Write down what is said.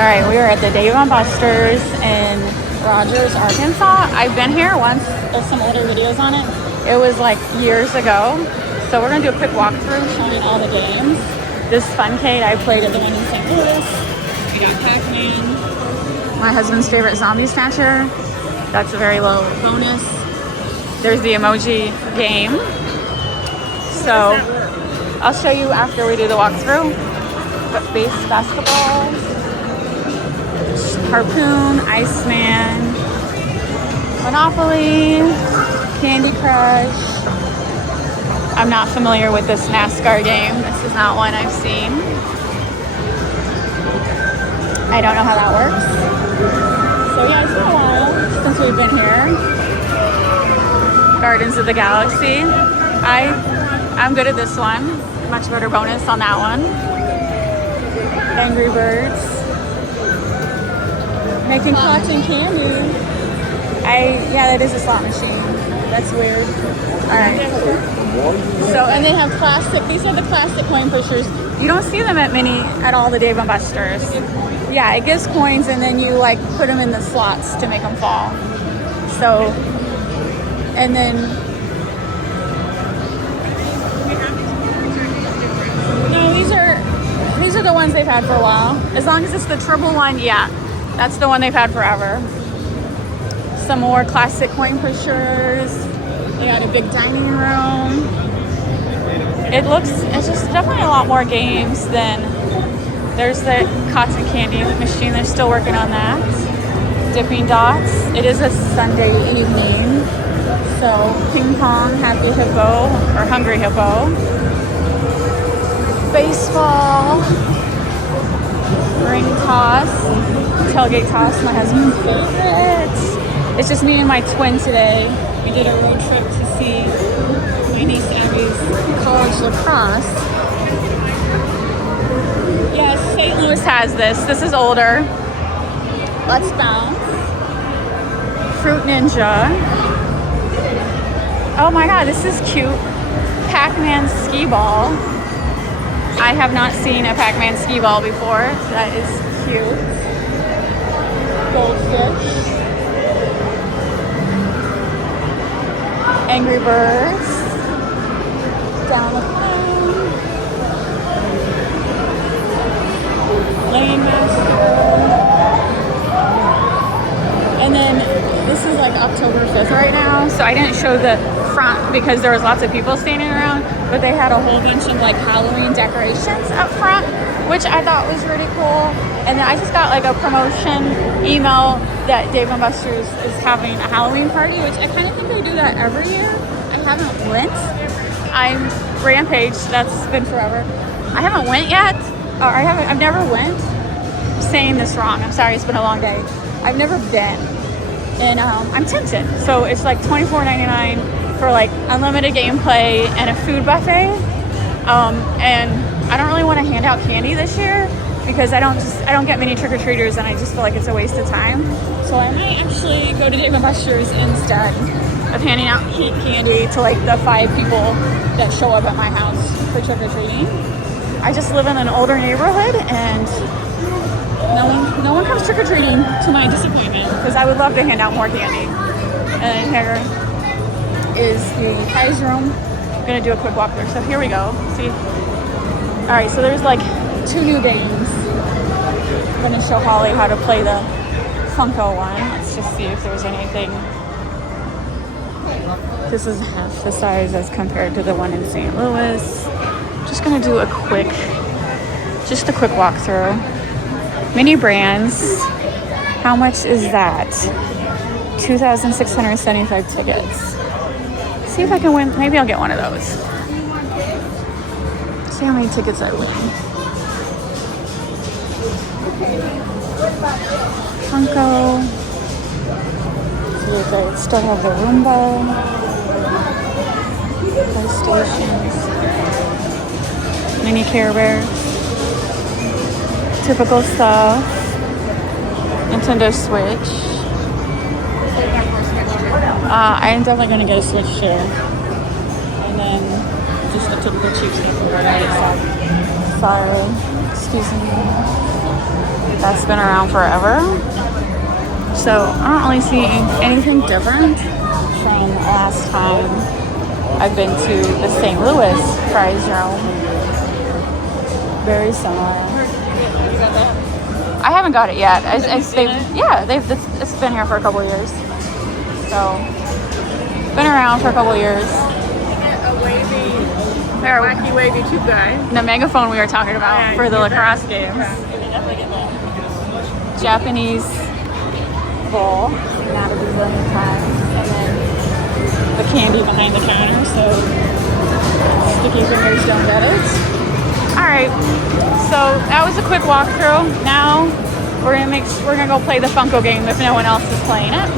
All right, we are at the Dave & Buster's in Rogers, Arkansas. I've been here once. There's some older videos on it. It was like years ago. So we're gonna do a quick walkthrough showing all the games. This Funcade, I played at the one in St. Louis. We got Pac-Man. My husband's favorite Zombie Snatcher. That's a very low bonus. There's the emoji game. So I'll show you after we do the walkthrough. But base basketball, Harpoon, Iceman, Monopoly, Candy Crush. I'm not familiar with this NASCAR game. This is not one I've seen. I don't know how that works. So yeah, it's been a while since we've been here. Guardians of the Galaxy. I'm good at this one. Much better bonus on that one. Angry Birds. Making cotton candy. Yeah, that is a slot machine. That's weird. Alright. So, and they have plastic. These are the plastic coin pushers. You don't see them at all the Dave & Buster's. Yeah, it gives coins and then you like put them in the slots to make them fall. So, and then no, these are the ones they've had for a while. As long as it's the triple one, yeah, that's the one they've had forever. Some more classic coin pushers. They got a big dining room. It's just definitely a lot more games than, there's the cotton candy machine. They're still working on that. Dipping Dots. It is a Sunday evening. So ping pong, Happy Hippo, or Hungry Hippo. Baseball. Ring toss. Tailgate toss, my husband's favorite. It's just me and my twin today. We did a road trip to see my niece Abby's college lacrosse. Yes, St. Louis has this. This is older. Let's Bounce. Fruit Ninja. Oh my god, this is cute. Pac-Man skee ball. I have not seen a Pac-Man skee ball before. So that is cute. Goldfish. Angry Birds. Down the plane. Lane Master. And then this is like October 5th right now, so I didn't show the front because there was lots of people standing around, but they had a whole bunch of like Halloween decorations up front, which I thought was really cool. And then I just got like a promotion email that Dave & Buster's is having a Halloween party, which I kind of think they do that every year. I haven't went. I'm Rampage, that's been forever. I haven't went yet, or I've never went. I'm saying this wrong, I'm sorry, it's been a long day. I've never been, and I'm tempted. So it's like $24.99 for like unlimited gameplay and a food buffet. And I don't really want to hand out candy this year because I don't get many trick-or-treaters, and I just feel like it's a waste of time. So I might actually go to Dave & Buster's instead of handing out candy to like the 5 people that show up at my house for trick-or-treating. I just live in an older neighborhood, and no one comes trick-or-treating, to my disappointment, because I would love to hand out more candy. And here is the prize room. I'm gonna do a quick walkthrough. So here we go. See? All right, so there's like 2 new games. I'm gonna show Holly how to play the Funko one. Let's just see if there's anything. This is half the size as compared to the one in St. Louis. Just gonna do a quick walkthrough. Mini brands. How much is that? 2,675 tickets. See if I can win. Maybe I'll get one of those. See how many tickets I win. Funko. See if I still have the Roomba. PlayStations. Mini Care Bear. Typical stuff. Nintendo Switch. I am definitely going to get a Switch too. And then just the typical cheap stuff. Sorry. Excuse me. That's been around forever. So I don't really see anything different from last time I've been to the St. Louis Fries Room. Very similar. I haven't got it yet. It's been here for a couple years. So, been around for a couple years. Wacky wavy tube guy. The megaphone we were talking about for the lacrosse games. Japanese bowl, not a Brazilian pie, and then the candy behind the counter. So sticky fingers don't get it. All right, so that was a quick walkthrough. Now we're gonna go play the Funko game if no one else is playing it.